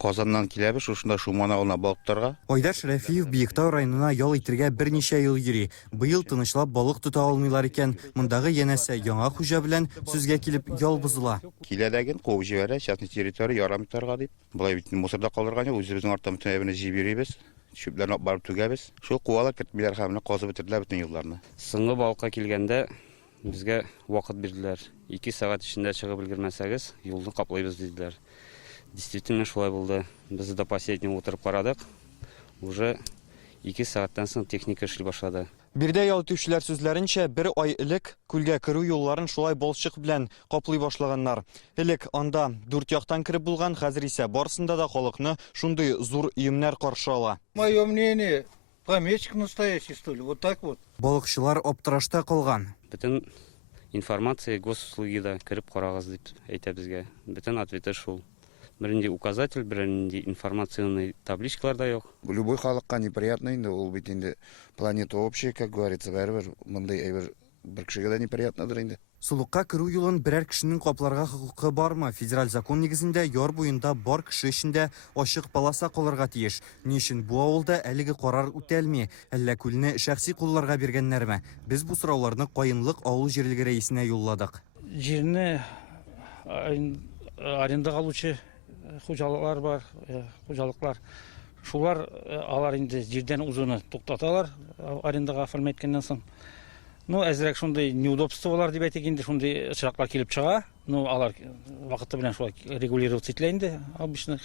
Казаннан киләбез, шушында Шуман авылына балыктарга. Айдар Шәрәфиев Биектау районына ял итәргә берничә ел йөри. Быел тынычлап балык тота алмыйлар икән. Мондагы янәсе яңа хуҗа белән сүзгә килеп ял бозыла. Киләдәген куып җибәрә, частный территория ярамыйтарга дип. Булай бит мусорда калдырган юк, үзебезнең арттан бөтен әйберне җыеп йөрибез. Шөпләрне алып барып түгәбез. Шул куалар кертмиләр һәм казып бетерделәр бөтен юлларны. Соңгы балыкка килгәндә безгә вакыт бирделәр. 2 сәгать эчендә чыгып өлгермәсәгез, юлны каплыйбыз диделәр. Действительно шулай булды. Без до последнего утырып карадык. Уже 2 сәгатьтән соң техника эшли башлады. Бирдә ял итүчеләр сүзләренчә, бер ай элек күлгә керү юлларын шулай балчык белән каплый башлаганнар. Элек анда 4 яктан кирип булган, хәзер исә барысында да халыкны шундый зур өемнәр каршы ала. Мое мнение, помещик настоящий, что ли, вот так вот. Балыкчылар аптырашта калган. Бөтен информация госуслугида кирип карагыз дип әйтә безгә. Бөтен ответы шул. Беренди указатель, беренди информационный табличкалар да юк. Любой халыкка неприятно инде, ул бит инде планета общая, как говорится, бәрбер мондай әйбер бер кешегә дә неприятнадыр инде. Сулыкка керү юлын берәр кешенең капларга хокукы бармы? Федераль закон нигезендә яр буенда бар кеше эчендә ачык полоса калырга тиеш. Ни өчен бу авылда әлеге карар үтәлми? Әллә күлне шәхси кулларга биргәннәрме? Без бу сорауларны Каенлык авыл җирлеге рәисенә юлладык. Җирне аренда алучы хуҗалыклар бар, хуҗалыклар. Шулар алар инде җирдән узуны туктаталар, арендага оформлять иткәннән соң. Ну, әзрәк шундый неудобстволар дип әйтик инде, шундый очраклар килеп чыга. Ну, алар вакыты белән шулай регулировать ителә инде. Обычно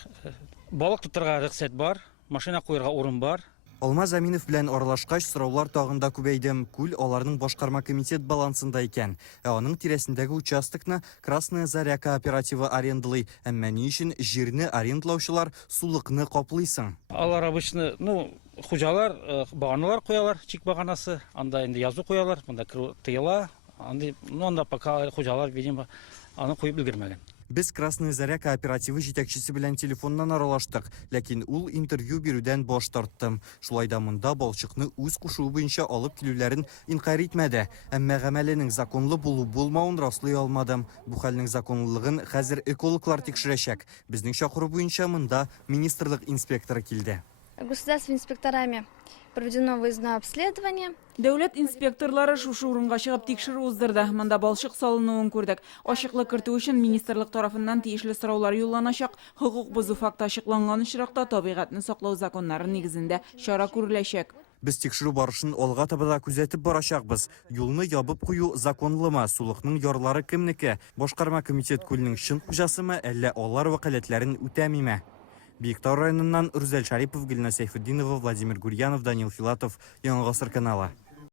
балык тотарга рөхсәт бар, машина куярга урын бар. Алмаз Аминов белән аралашкач, сораулар тагында күбәйде. Күл аларның башкарма комитет балансында икән. Аның тирәсендәге участокны Красная Заря кооперативы арендалый. Әмма ни өчен җирне арендалаучылар сулыкны каплыйсың? Алар обычно, ну, хуҗалар баганалар куялар, чик баганасы, анда инде язу куялар, монда тыела, анда пока хуҗалар, видимо, аны куеп өлгермәгән. Без Красная Заря кооперативы җитәкчесе белән телефоннан аралаштык, ләкин ул интервью бирүдән баш тартты. Шулай да монда балчыкны үз кушуы буенча алып килүләрен инкар итмәде. Әмма гамәленең законлы булу-булмавын раслый алмадым. Бу хәлнең законлылыгын хәзер экологлар тикшерәчәк. Безнең чакыру буенча монда министрлык инспекторы килде. Государственными инспекторами проведено выездное обследование. Дәүләт инспекторлары шушы урынга чыгып тикшерү уздырды. Монда балчык салынуын күрдек. Ашыклык кертү өчен министрлык тарафыннан тиешле сораулар юлланачак. Хукук бозу факты ачыкланган очракта табигатьне саклау законнары нигезендә чара күреләчәк. Без тикшерү барышын алга таба да күзәтеп барачакбыз. Юлны ябып кую законлымы? Сулыкның ярлары кемнеке? Башкарма комитет күлнең чын хуҗасымы, әллә алар вәкаләтләрен үтәмиме? Биектау районыннан Үрзәл Шарипов, Гөлнә Сәйфетдинова, Владимир Гурьянов, Данил Филатов, Яңа Гасыр каналы.